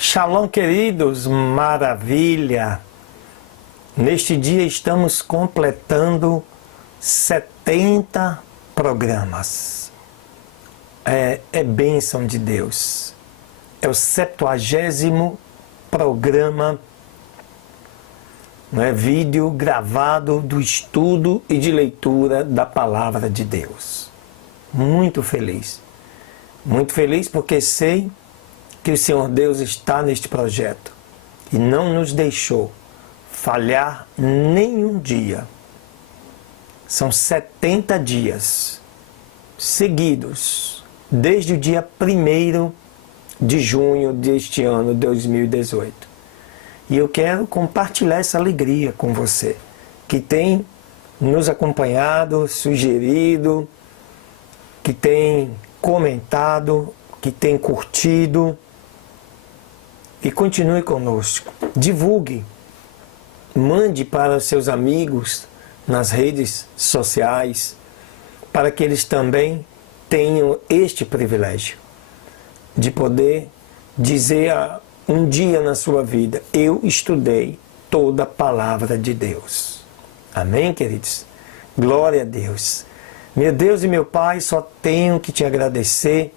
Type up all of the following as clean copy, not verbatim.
Shalom, queridos, maravilha! Neste dia estamos completando 70 programas. É bênção de Deus. É o 70º programa, vídeo gravado do estudo e de leitura da Palavra de Deus. Muito feliz porque sei que o Senhor Deus está neste projeto e não nos deixou falhar nenhum dia. São 70 dias seguidos, desde o dia 1º de junho deste ano 2018. E eu quero compartilhar essa alegria com você, que tem nos acompanhado, sugerido, que tem comentado, que tem curtido. E continue conosco. Divulgue. Mande para os seus amigos nas redes sociais, para que eles também tenham este privilégio de poder dizer um dia na sua vida: eu estudei toda a palavra de Deus. Amém, queridos? Glória a Deus. Meu Deus e meu Pai, só tenho que te agradecer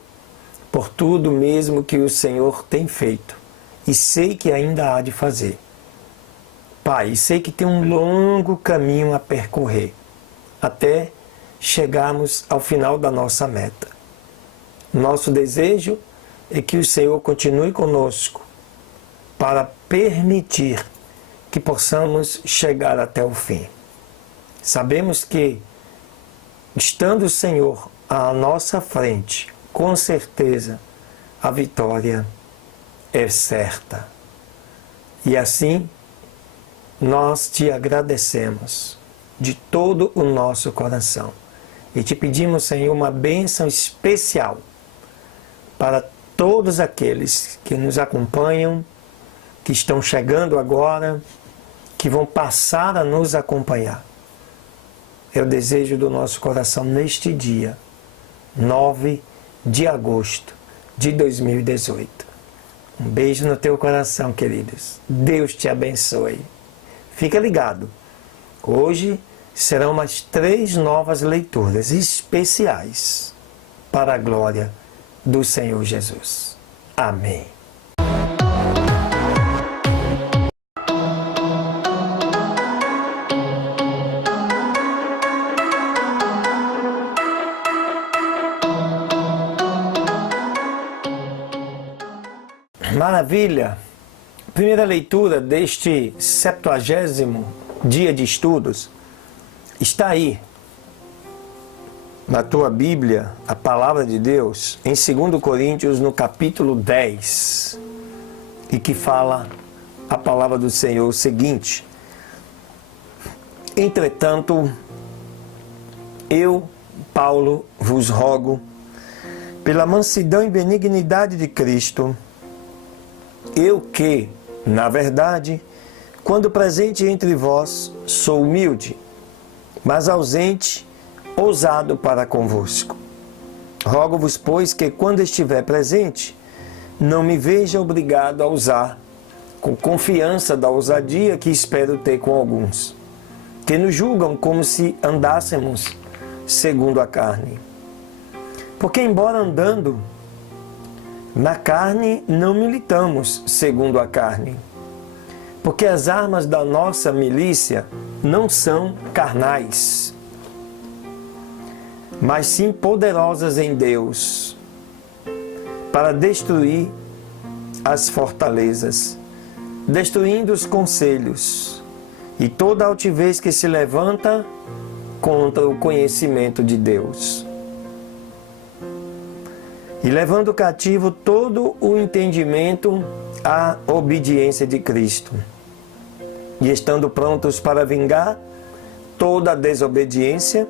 por tudo mesmo que o Senhor tem feito. E sei que ainda há de fazer. Pai, sei que tem um longo caminho a percorrer, até chegarmos ao final da nossa meta. Nosso desejo é que o Senhor continue conosco, para permitir que possamos chegar até o fim. Sabemos que, estando o Senhor à nossa frente, com certeza a vitória é certa. E assim, nós te agradecemos de todo o nosso coração. E te pedimos, Senhor, uma bênção especial para todos aqueles que nos acompanham, que estão chegando agora, que vão passar a nos acompanhar. É o desejo do nosso coração neste dia, 9 de agosto de 2018. Um beijo no teu coração, queridos. Deus te abençoe. Fica ligado. Hoje serão mais 3 novas leituras especiais para a glória do Senhor Jesus. Amém. Maravilha! Primeira leitura deste 70º dia de estudos está aí, na tua Bíblia, a Palavra de Deus, em 2 Coríntios, no capítulo 10, e que fala a Palavra do Senhor o seguinte: entretanto, eu, Paulo, vos rogo, pela mansidão e benignidade de Cristo, eu que, na verdade, quando presente entre vós, sou humilde, mas ausente, ousado para convosco. Rogo-vos, pois, que quando estiver presente, não me veja obrigado a usar, com confiança da ousadia que espero ter com alguns, que nos julgam como se andássemos segundo a carne. Porque, embora andando na carne, não militamos segundo a carne. Porque as armas da nossa milícia não são carnais, mas sim poderosas em Deus, para destruir as fortalezas, destruindo os conselhos e toda altivez que se levanta contra o conhecimento de Deus. E levando cativo todo o entendimento à obediência de Cristo. E estando prontos para vingar toda a desobediência,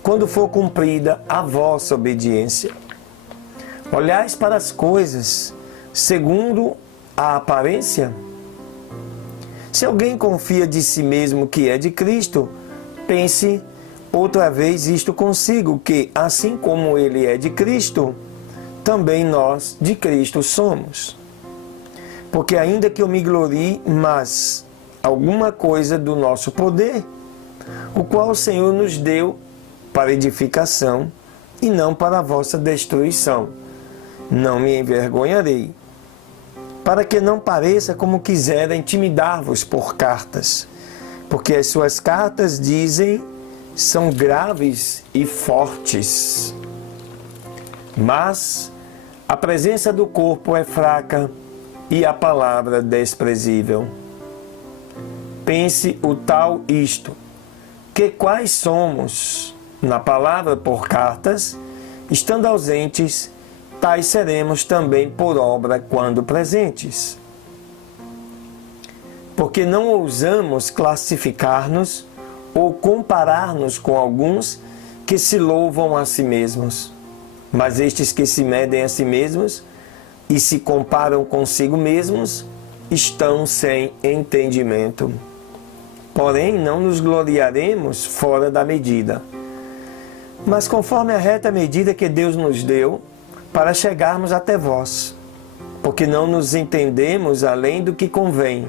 quando for cumprida a vossa obediência. Olhais para as coisas segundo a aparência? Se alguém confia de si mesmo que é de Cristo, pense outra vez isto consigo, que assim como ele é de Cristo, também nós de Cristo somos. Porque ainda que eu me glorie, mas alguma coisa do nosso poder, o qual o Senhor nos deu para edificação e não para a vossa destruição. Não me envergonharei, para que não pareça como quisera intimidar-vos por cartas, porque as suas cartas, dizem, são graves e fortes. Mas a presença do corpo é fraca e a palavra desprezível. Pense o tal isto, que quais somos na palavra por cartas, estando ausentes, tais seremos também por obra quando presentes. Porque não ousamos classificar-nos ou comparar-nos com alguns que se louvam a si mesmos. Mas estes que se medem a si mesmos e se comparam consigo mesmos, estão sem entendimento. Porém, não nos gloriaremos fora da medida, mas conforme a reta medida que Deus nos deu, para chegarmos até vós, porque não nos entendemos além do que convém,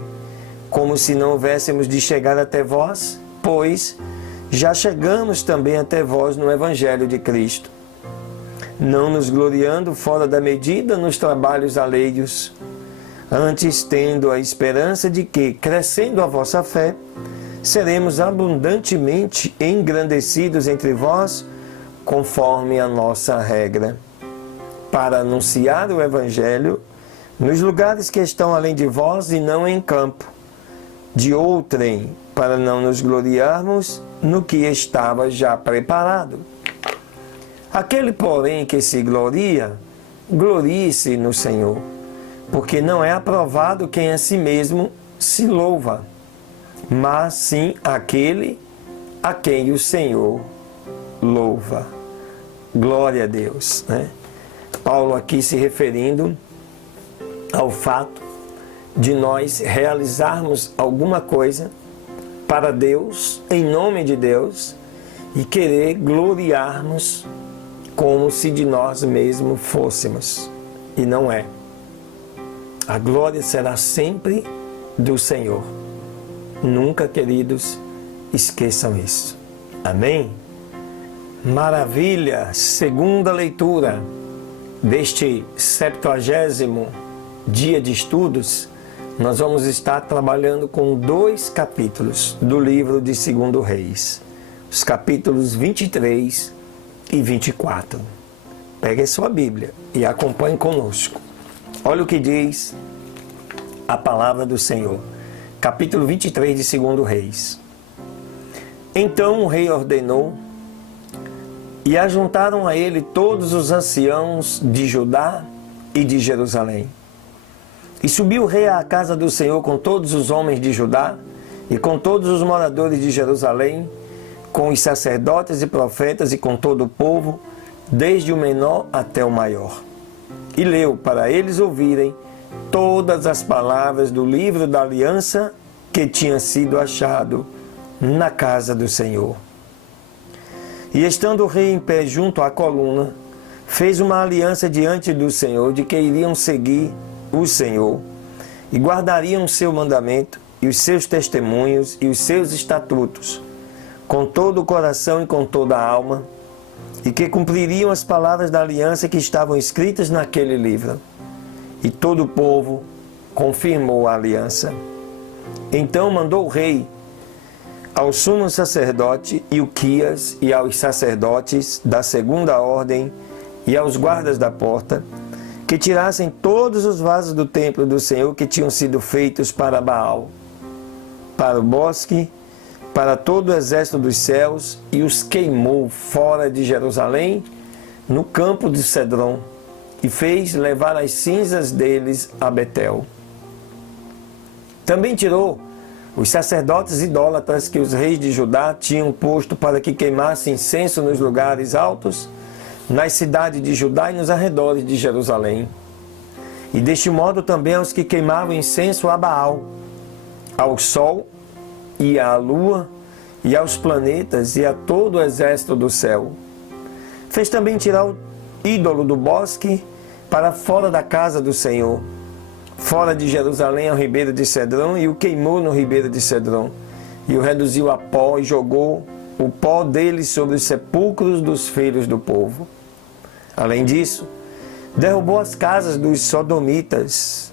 como se não houvéssemos de chegar até vós, pois já chegamos também até vós no Evangelho de Cristo. Não nos gloriando fora da medida nos trabalhos alheios, antes tendo a esperança de que, crescendo a vossa fé, seremos abundantemente engrandecidos entre vós, conforme a nossa regra, para anunciar o Evangelho nos lugares que estão além de vós e não em campo, de outrem, para não nos gloriarmos no que estava já preparado. Aquele, porém, que se gloria, glorie-se no Senhor, porque não é aprovado quem a si mesmo se louva, mas sim aquele a quem o Senhor louva. Glória a Deus, né? Paulo aqui se referindo ao fato de nós realizarmos alguma coisa para Deus, em nome de Deus, e querer gloriarmos como se de nós mesmos fôssemos. E não é. A glória será sempre do Senhor. Nunca, queridos, esqueçam isso. Amém? Maravilha! Segunda leitura deste 70º dia de estudos, nós vamos estar trabalhando com 2 capítulos do livro de 2 Reis. Os capítulos 23 e 24. Pegue a sua Bíblia e acompanhe conosco. Olha o que diz a palavra do Senhor. Capítulo 23 de 2 Reis. Então o rei ordenou, e ajuntaram a ele todos os anciãos de Judá e de Jerusalém. E subiu o rei à casa do Senhor com todos os homens de Judá e com todos os moradores de Jerusalém, com os sacerdotes e profetas e com todo o povo, desde o menor até o maior. E leu para eles ouvirem todas as palavras do livro da aliança que tinha sido achado na casa do Senhor. E estando o rei em pé junto à coluna, fez uma aliança diante do Senhor, de que iriam seguir o Senhor, e guardariam o seu mandamento, e os seus testemunhos, e os seus estatutos, com todo o coração e com toda a alma, e que cumpririam as palavras da aliança que estavam escritas naquele livro. E todo o povo confirmou a aliança. Então mandou o rei ao sumo sacerdote Ilquias e aos sacerdotes da segunda ordem e aos guardas da porta, que tirassem todos os vasos do templo do Senhor que tinham sido feitos para Baal, para o bosque, para todo o exército dos céus, e os queimou fora de Jerusalém, no campo de Cedron, e fez levar as cinzas deles a Betel. Também tirou os sacerdotes idólatras que os reis de Judá tinham posto para que queimassem incenso nos lugares altos, nas cidades de Judá e nos arredores de Jerusalém. E deste modo também aos que queimavam incenso a Baal, ao sol e à lua e aos planetas e a todo o exército do céu. Fez também tirar o ídolo do bosque para fora da casa do Senhor. fora de Jerusalém ao ribeiro de Cedron e o queimou no ribeiro de Cedron. E o reduziu a pó e jogou o pó dele sobre os sepulcros dos filhos do povo. Além disso, derrubou as casas dos sodomitas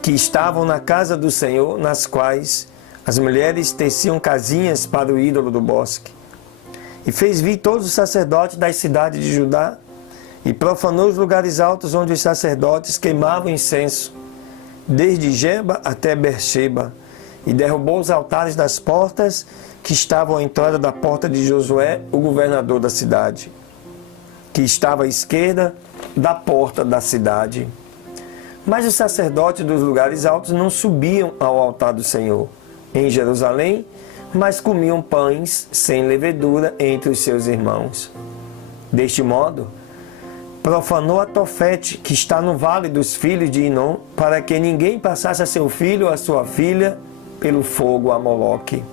que estavam na casa do Senhor, nas quais as mulheres teciam casinhas para o ídolo do bosque. E fez vir todos os sacerdotes das cidades de Judá e profanou os lugares altos onde os sacerdotes queimavam incenso, desde Geba até Beersheba, e derrubou os altares das portas que estavam à entrada da porta de Josué, o governador da cidade, que estava à esquerda da porta da cidade. Mas os sacerdotes dos lugares altos não subiam ao altar do Senhor em Jerusalém, mas comiam pães sem levedura entre os seus irmãos. Deste modo, profanou a Tofete, que está no vale dos filhos de Inom, para que ninguém passasse a seu filho ou a sua filha pelo fogo a Moloque.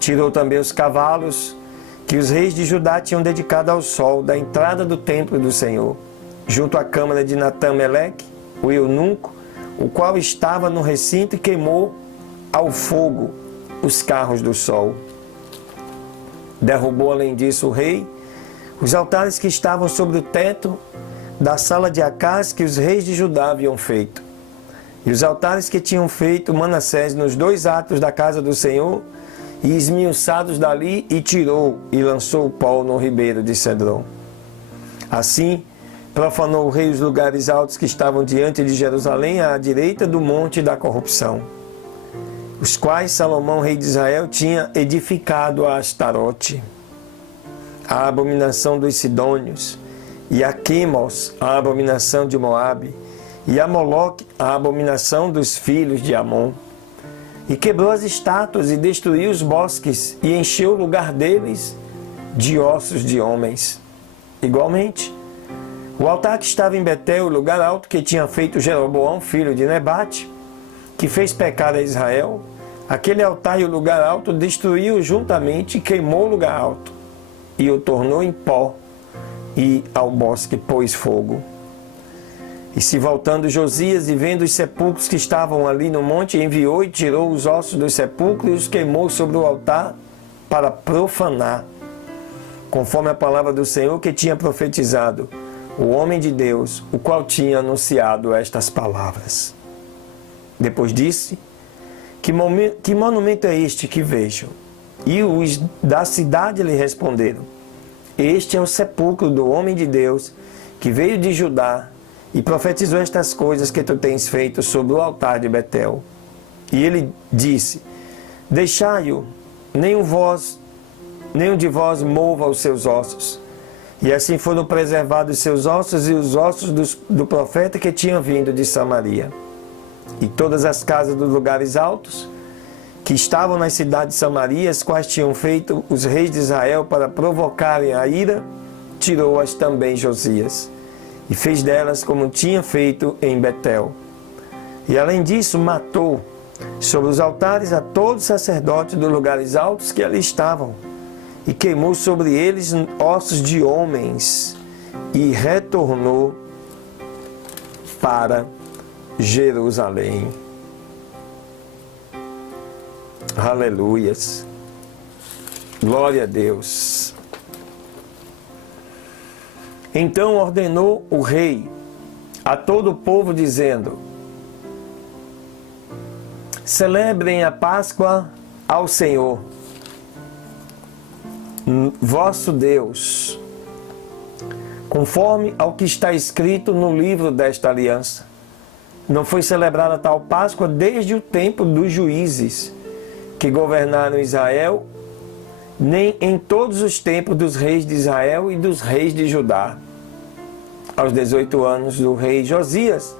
Tirou também os cavalos que os reis de Judá tinham dedicado ao sol da entrada do templo do Senhor, junto à câmara de Natã-Meleque, o eunuco, o qual estava no recinto, e queimou ao fogo os carros do sol. Derrubou, além disso, o rei os altares que estavam sobre o teto da sala de Acás, que os reis de Judá haviam feito, e os altares que tinham feito Manassés nos 2 atos da casa do Senhor, e esmiuçados dali, e tirou e lançou o pó no ribeiro de Cedron. Assim, profanou o rei os lugares altos que estavam diante de Jerusalém, à direita do monte da corrupção, os quais Salomão, rei de Israel, tinha edificado a Astarote, a abominação dos Sidônios, e a Quemos, a abominação de Moabe, e a Moloque, a abominação dos filhos de Amon. E quebrou as estátuas e destruiu os bosques, e encheu o lugar deles de ossos de homens. Igualmente, o altar que estava em Betel, o lugar alto que tinha feito Jeroboão, filho de Nebate, que fez pecar a Israel, aquele altar e o lugar alto destruiu juntamente e queimou o lugar alto, e o tornou em pó, e ao bosque pôs fogo. E se voltando Josias, e vendo os sepulcros que estavam ali no monte, enviou e tirou os ossos dos sepulcros e os queimou sobre o altar para profanar, conforme a palavra do Senhor que tinha profetizado o homem de Deus, o qual tinha anunciado estas palavras. Depois disse: que monumento é este que vejo? E os da cidade lhe responderam: este é o sepulcro do homem de Deus, que veio de Judá, e profetizou estas coisas que tu tens feito sobre o altar de Betel. E ele disse: deixai-o, nenhum de vós mova os seus ossos. E assim foram preservados seus ossos e os ossos do profeta que tinha vindo de Samaria. E todas as casas dos lugares altos, que estavam nas cidades de Samaria, as quais tinham feito os reis de Israel para provocarem a ira, tirou-as também Josias, e fez delas como tinha feito em Betel. E além disso, matou sobre os altares a todos os sacerdotes dos lugares altos que ali estavam, e queimou sobre eles ossos de homens, e retornou para Jerusalém. Aleluias. Glória a Deus. Então ordenou o rei a todo o povo, dizendo: celebrem a Páscoa ao Senhor, vosso Deus, conforme ao que está escrito no livro desta aliança. Não foi celebrada tal Páscoa desde o tempo dos juízes que governaram Israel, nem em todos os tempos dos reis de Israel e dos reis de Judá. Aos 18 anos do rei Josias,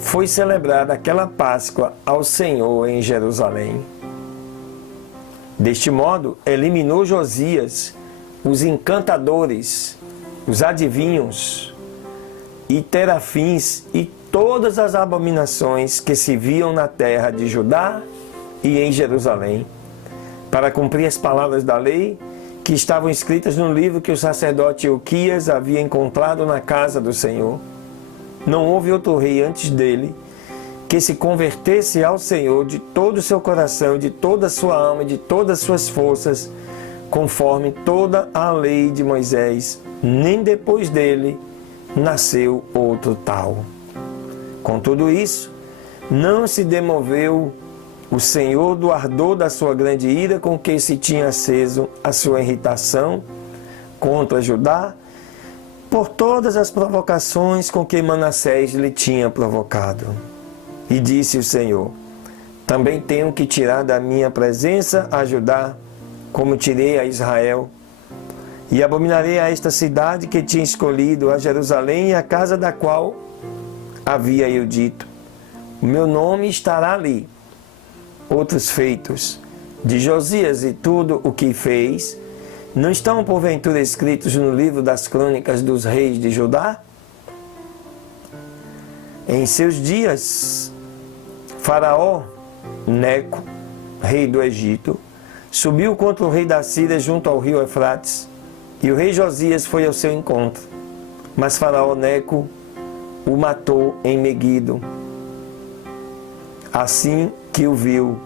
foi celebrada aquela Páscoa ao Senhor em Jerusalém. Deste modo, eliminou Josias os encantadores, os adivinhos e terafins e todas as abominações que se viam na terra de Judá e em Jerusalém, para cumprir as palavras da lei que estavam escritas no livro que o sacerdote Ilquias havia encontrado na casa do Senhor. não houve outro rei antes dele que se convertesse ao Senhor de todo o seu coração, de toda a sua alma, de todas as suas forças, conforme toda a lei de Moisés, nem depois dele nasceu outro tal. Com tudo isso, não se demoveu o Senhor do ardor da sua grande ira com que se tinha aceso a sua irritação contra Judá, por todas as provocações com que Manassés lhe tinha provocado. E disse o Senhor: também tenho que tirar da minha presença a Judá, como tirei a Israel, e abominarei a esta cidade que tinha escolhido, a Jerusalém, e a casa da qual havia eu dito: o meu nome estará ali. Outros feitos de Josias e tudo o que fez, não estão porventura escritos no livro das crônicas dos reis de Judá? Em seus dias, Faraó Neco, rei do Egito, subiu contra o rei da Síria junto ao rio Eufrates, e o rei Josias foi ao seu encontro. Mas Faraó Neco o matou em Meguido, assim que o viu.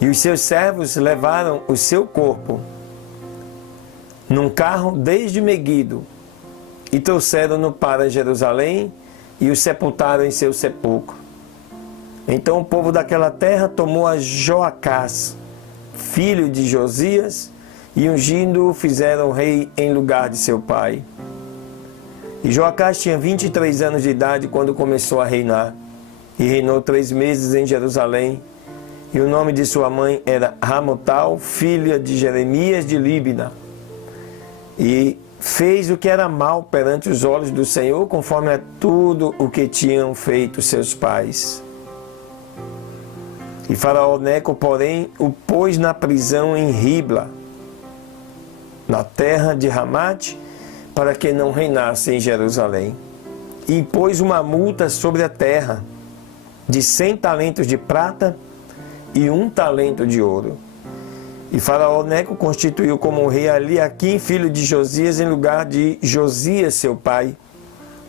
E os seus servos levaram o seu corpo num carro desde Meguido e trouxeram-no para Jerusalém e o sepultaram em seu sepulcro. Então o povo daquela terra tomou a Joacás, filho de Josias, e ungindo-o fizeram rei em lugar de seu pai. E Joacás tinha 23 anos de idade quando começou a reinar, e reinou 3 meses em Jerusalém. E o nome de sua mãe era Hamutal, filha de Jeremias de Líbna. E fez o que era mal perante os olhos do Senhor, conforme a tudo o que tinham feito seus pais. E Faraó Neco, porém, o pôs na prisão em Ribla, na terra de Ramate, para que não reinasse em Jerusalém. E impôs uma multa sobre a terra de 100 talentos de prata e 1 talento de ouro. E Faraó Neco constituiu como rei Eliaquim, filho de Josias, em lugar de Josias, seu pai,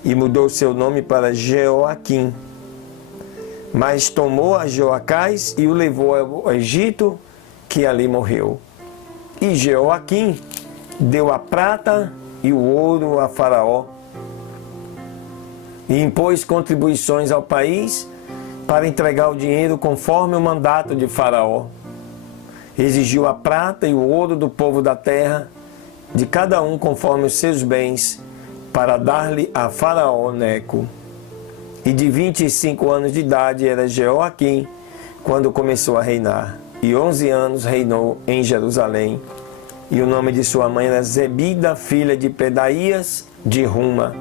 e mudou seu nome para Jeoaquim. Mas tomou a Joacás e o levou ao Egito, que ali morreu. E Jeoaquim deu a prata e o ouro a Faraó, e impôs contribuições ao país para entregar o dinheiro conforme o mandato de Faraó. Exigiu a prata e o ouro do povo da terra, de cada um conforme os seus bens, para dar-lhe a Faraó Neco. E de 25 anos de idade era Jeoaquim quando começou a reinar, e 11 anos reinou em Jerusalém. E o nome de sua mãe era Zebida, filha de Pedaías de Ruma.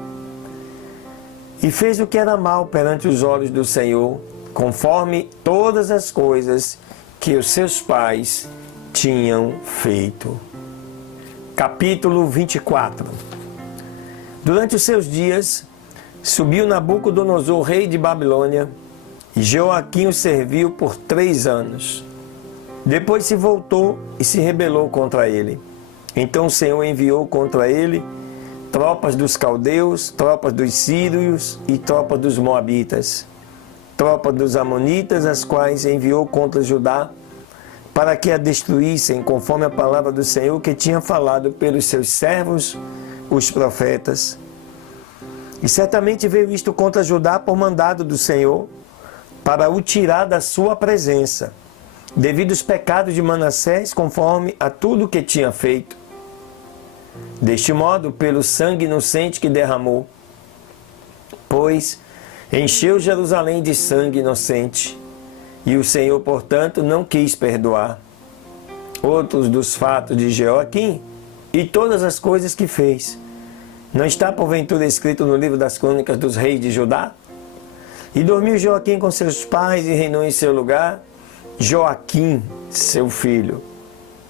E fez o que era mal perante os olhos do Senhor, conforme todas as coisas que os seus pais tinham feito. Capítulo 24. Durante os seus dias, subiu Nabucodonosor, rei de Babilônia, e Jeoaquim o serviu por 3 anos. Depois se voltou e se rebelou contra ele. Então o Senhor enviou contra ele tropas dos caldeus, tropas dos sírios e tropas dos moabitas, tropas dos amonitas, as quais enviou contra Judá, para que a destruíssem, conforme a palavra do Senhor que tinha falado pelos seus servos, os profetas. E certamente veio isto contra Judá por mandado do Senhor, para o tirar da sua presença, devido aos pecados de Manassés, conforme a tudo que tinha feito. Deste modo, pelo sangue inocente que derramou, pois encheu Jerusalém de sangue inocente, e o Senhor, portanto, não quis perdoar. Outros dos fatos de Jeoaquim e todas as coisas que fez, não está porventura escrito no livro das crônicas dos reis de Judá? E dormiu Joaquim com seus pais e reinou em seu lugar Joaquim, seu filho.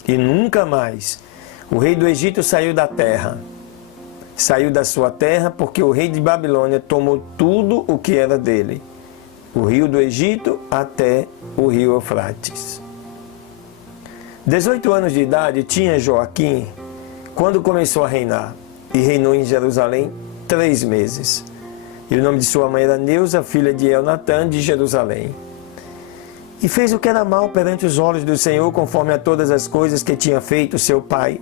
E nunca mais o rei do Egito saiu da terra. Saiu da sua terra porque o rei de Babilônia tomou tudo o que era dele, o rio do Egito até o rio Eufrates. 18 anos de idade tinha Joaquim quando começou a reinar, e reinou em Jerusalém 3 meses. E o nome de sua mãe era Neusa, filha de Elnatã, de Jerusalém. E fez o que era mal perante os olhos do Senhor, conforme a todas as coisas que tinha feito seu pai.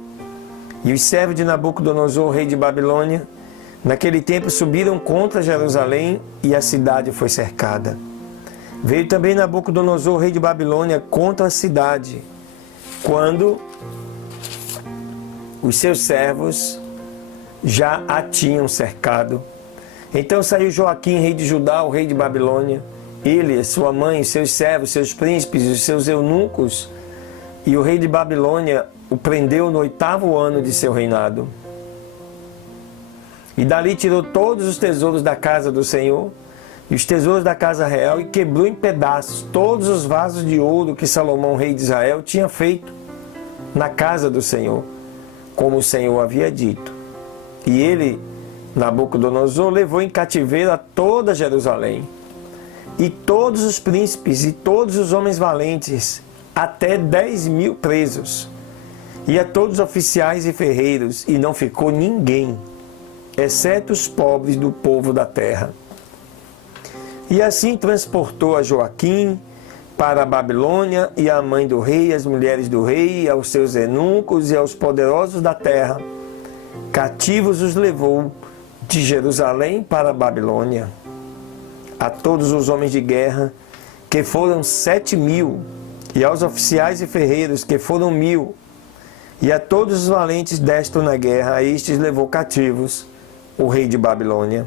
E os servos de Nabucodonosor, rei de Babilônia, naquele tempo subiram contra Jerusalém, e a cidade foi cercada. Veio também Nabucodonosor, rei de Babilônia, contra a cidade, quando os seus servos já a tinham cercado. Então saiu Joaquim, rei de Judá, o rei de Babilônia, ele, sua mãe, seus servos, seus príncipes, os seus eunucos, e o rei de Babilônia o prendeu no 8º ano de seu reinado. E dali tirou todos os tesouros da casa do Senhor e os tesouros da casa real, e quebrou em pedaços todos os vasos de ouro que Salomão, rei de Israel, tinha feito na casa do Senhor, como o Senhor havia dito. E ele, Nabucodonosor, levou em cativeiro a toda Jerusalém, e todos os príncipes e todos os homens valentes, até 10.000 presos, e a todos os oficiais e ferreiros, e não ficou ninguém, exceto os pobres do povo da terra. E assim transportou a Joaquim para a Babilônia, e a mãe do rei, as mulheres do rei, aos seus eunucos e aos poderosos da terra. Cativos os levou de Jerusalém para a Babilônia. A todos os homens de guerra, que foram 7.000, e aos oficiais e ferreiros, que foram 1.000, e a todos os valentes destro na guerra, a estes levou cativos o rei de Babilônia.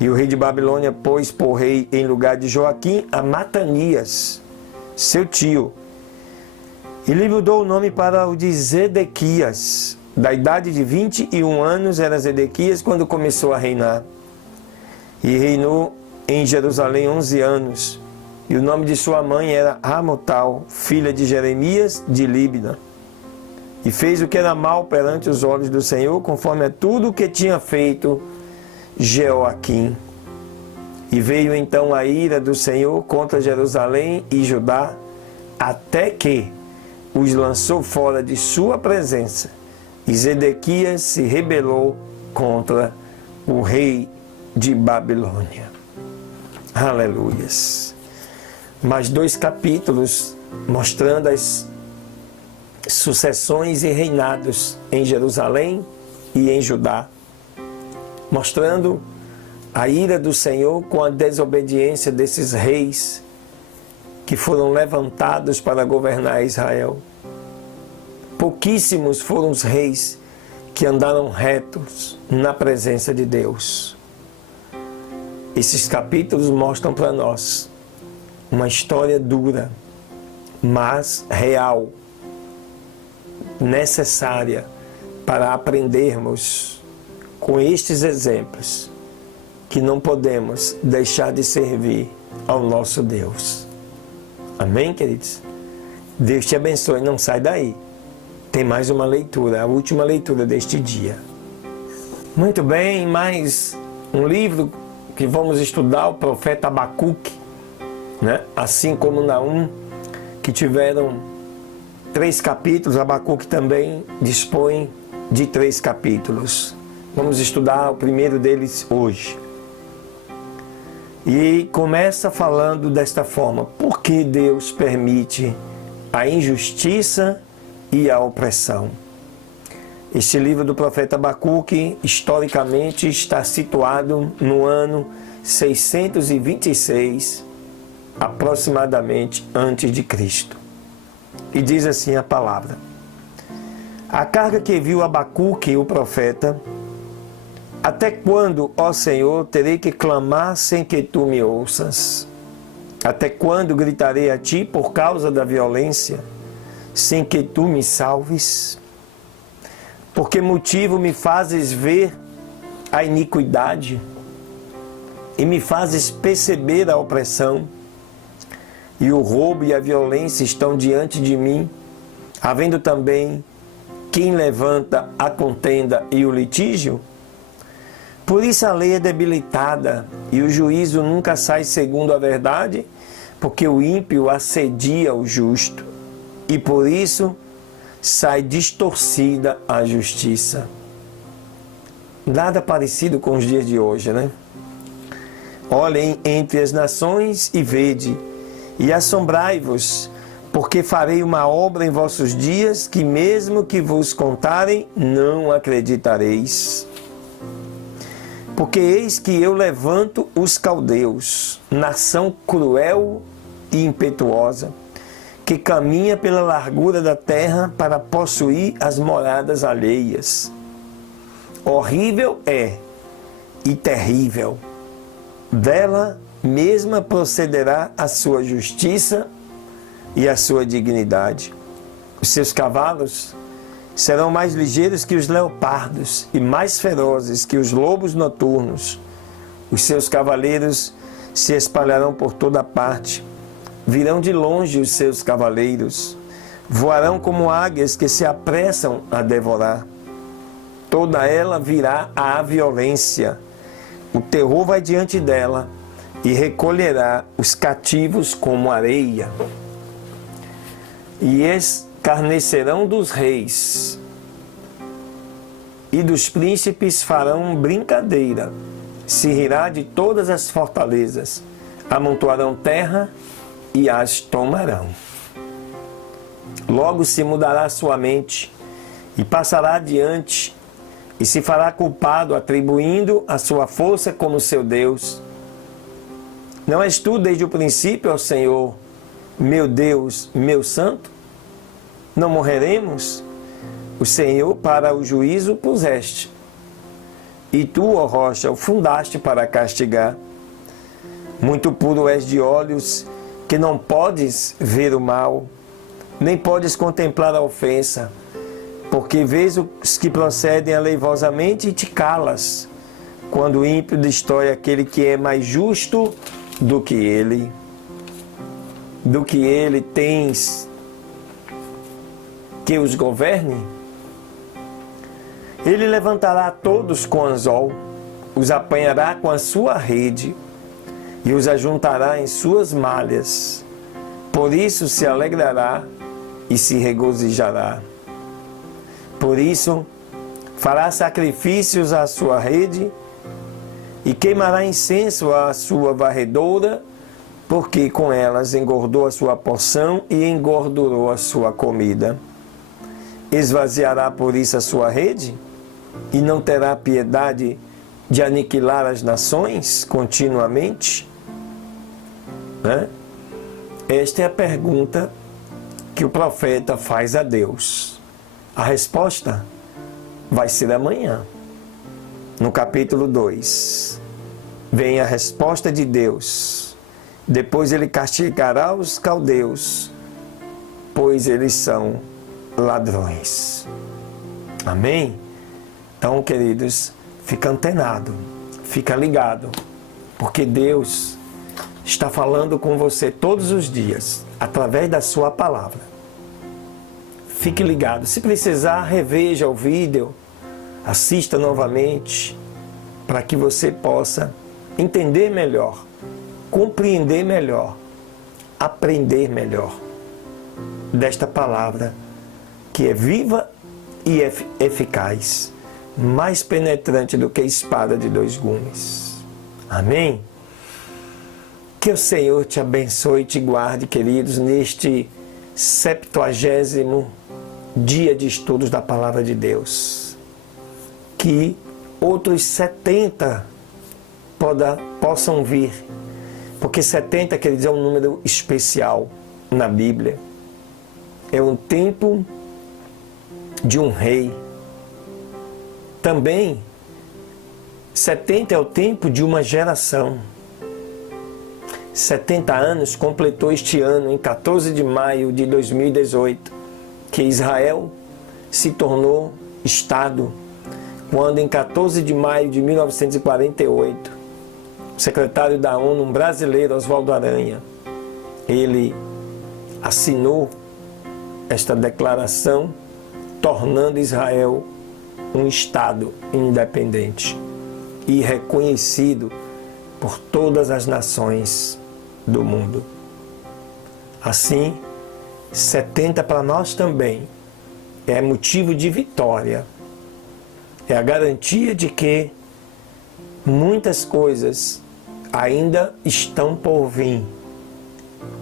E o rei de Babilônia pôs por rei em lugar de Joaquim a Matanias, seu tio, e lhe mudou o nome para o de Zedequias. Da idade de 21 anos era Zedequias quando começou a reinar. E reinou em Jerusalém 11 anos. E o nome de sua mãe era Hamutal, filha de Jeremias de Líbna. E fez o que era mal perante os olhos do Senhor, conforme a tudo o que tinha feito Jeoaquim. E veio então a ira do Senhor contra Jerusalém e Judá, até que os lançou fora de sua presença. E Zedequias se rebelou contra o rei de Babilônia. Aleluias. Mais 2 capítulos mostrando as sucessões e reinados em Jerusalém e em Judá, mostrando a ira do Senhor com a desobediência desses reis que foram levantados para governar Israel. Pouquíssimos foram os reis que andaram retos na presença de Deus. Esses capítulos mostram para nós uma história dura, mas real, necessária para aprendermos com estes exemplos que não podemos deixar de servir ao nosso Deus. Amém, queridos? Deus te abençoe, não sai daí. Tem mais uma leitura, a última leitura deste dia. Muito bem, mais um livro que vamos estudar, o profeta Abacuque, né? Assim como Naum, que tiveram 3 capítulos, Abacuque também dispõe de 3 capítulos. Vamos estudar o primeiro deles hoje. E começa falando desta forma: por que Deus permite a injustiça e a opressão? Este livro do profeta Abacuque, historicamente, está situado no ano 626, aproximadamente, antes de Cristo. E diz assim a palavra: a carga que viu Abacuque, o profeta: até quando, ó Senhor, terei que clamar sem que tu me ouças? Até quando gritarei a ti por causa da violência, sem que tu me salves? Por que motivo me fazes ver a iniquidade e me fazes perceber a opressão? E o roubo e a violência estão diante de mim, havendo também quem levanta a contenda e o litígio? Por isso a lei é debilitada e o juízo nunca sai segundo a verdade, porque o ímpio assedia o justo, e por isso sai distorcida a justiça. Nada parecido com os dias de hoje, né? Olhem entre as nações e vede, e assombrai-vos, porque farei uma obra em vossos dias, que mesmo que vos contarem, não acreditareis. Porque eis que eu levanto os caldeus, nação cruel e impetuosa, que caminha pela largura da terra para possuir as moradas alheias. Horrível é e terrível. Dela mesma procederá a sua justiça e a sua dignidade. Os seus cavalos serão mais ligeiros que os leopardos e mais ferozes que os lobos noturnos. Os seus cavaleiros se espalharão por toda parte. Virão de longe os seus cavaleiros. Voarão como águias que se apressam a devorar. Toda ela virá à violência. O terror vai diante dela e recolherá os cativos como areia. E escarnecerão dos reis, e dos príncipes farão brincadeira. Se rirá de todas as fortalezas, amontoarão terra e as tomarão. Logo se mudará sua mente e passará adiante, e se fará culpado, atribuindo a sua força como seu Deus. Não és tu desde o princípio, ó Senhor, meu Deus, meu Santo? Não morreremos? O Senhor para o juízo puseste, e tu, ó rocha, o fundaste para castigar. Muito puro és de olhos, que não podes ver o mal, nem podes contemplar a ofensa, porque vês os que procedem aleivosamente e te calas, quando o ímpio destrói aquele que é mais justo do que ele. Do que ele tens que os governe? Ele levantará todos com anzol, os apanhará com a sua rede e os ajuntará em suas malhas. Por isso se alegrará e se regozijará. Por isso fará sacrifícios à sua rede e queimará incenso à sua varredura, porque com elas engordou a sua porção e engordurou a sua comida. Esvaziará por isso a sua rede e não terá piedade de aniquilar as nações continuamente? Esta é a pergunta que o profeta faz a Deus. A resposta vai ser amanhã. No capítulo 2, vem a resposta de Deus. Depois ele castigará os caldeus, pois eles são ladrões. Amém? Então, queridos, fica antenado, fica ligado, porque Deus está falando com você todos os dias, através da sua palavra. Fique ligado. Se precisar, reveja o vídeo, assista novamente, para que você possa entender melhor, compreender melhor, aprender melhor desta palavra que é viva e eficaz, mais penetrante do que a espada de dois gumes. Amém? Que o Senhor te abençoe e te guarde, queridos, neste 70º dia de estudos da Palavra de Deus. Que outros 70 possam vir, porque 70, queridos, é um número especial na Bíblia. É um tempo de um rei. Também, 70 é o tempo de uma geração. 70 anos completou este ano, em 14 de maio de 2018, que Israel se tornou Estado, quando em 14 de maio de 1948, o secretário da ONU, um brasileiro, Oswaldo Aranha, ele assinou esta declaração, tornando Israel um Estado independente e reconhecido por todas as nações do mundo. Assim, 70 para nós também é motivo de vitória, É a garantia de que muitas coisas ainda estão por vir,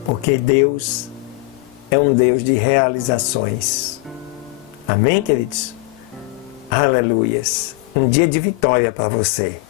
porque Deus é um Deus de realizações. Amém, queridos? Aleluias! Um dia de vitória para você.